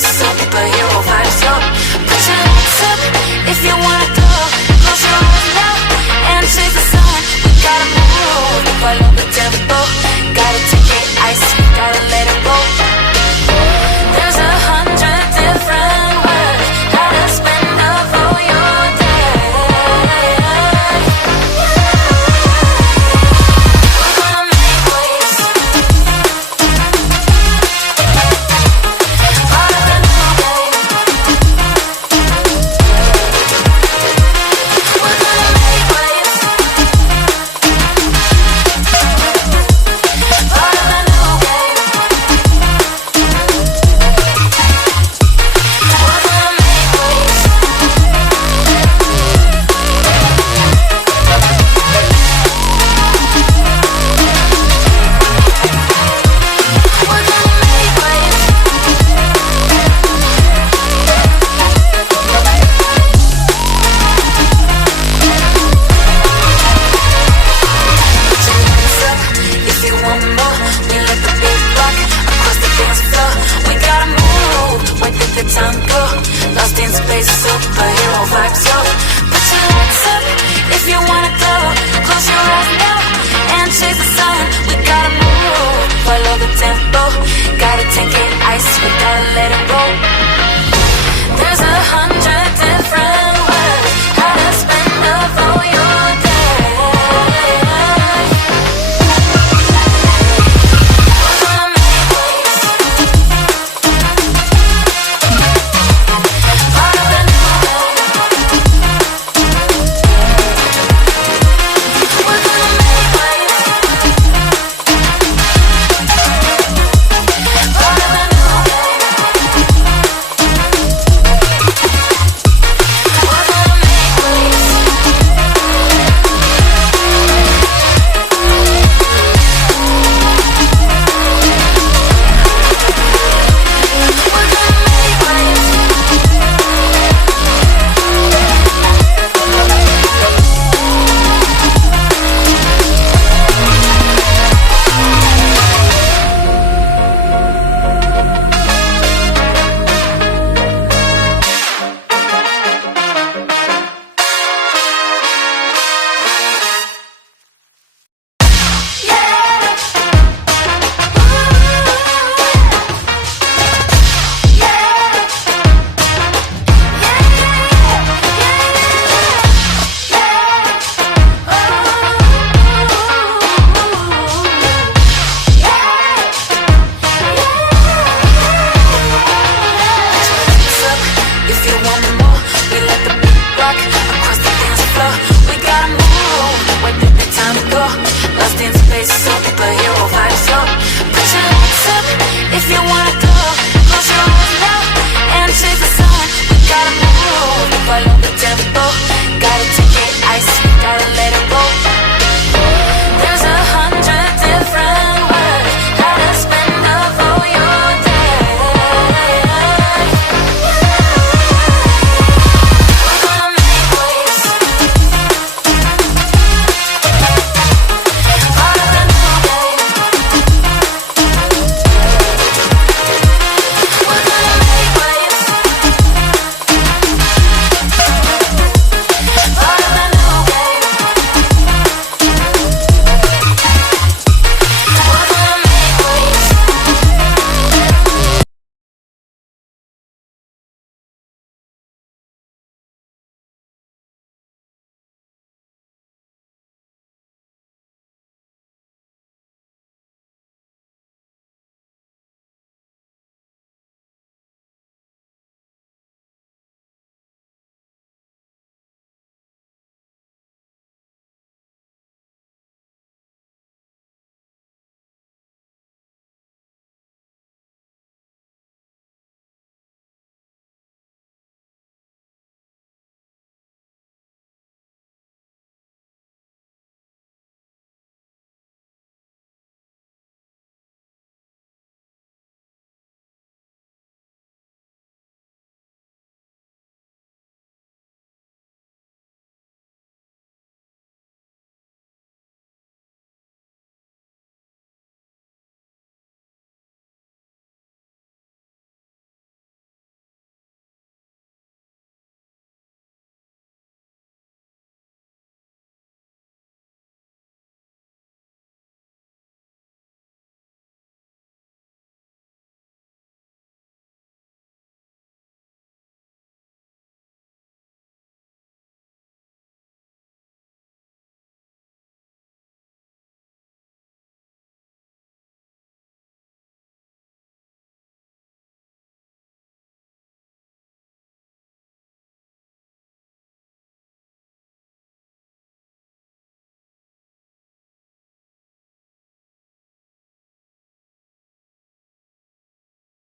space, superhero vibes, yo. Put your hands up if you wanna go. Close your eyes now and chase the sun. We gotta move, follow the tempo. Gotta take it ice, gotta let it go. There's 100 different ways how to spend up all your day. We're gonna make waves. Part of the new game. We're gonna make waves. Part of the new game. We're gonna make waves. We're gonna make waves. Put your hands up if you want more. We let the beat rock across the dance floor. We gotta move, where did the time go? Lost in space, superhero vibes, yo. Put your hands up if you wanna go. Close your eyes now and chase the sun. We gotta move, follow the tempo. Gotta take it ice, we gotta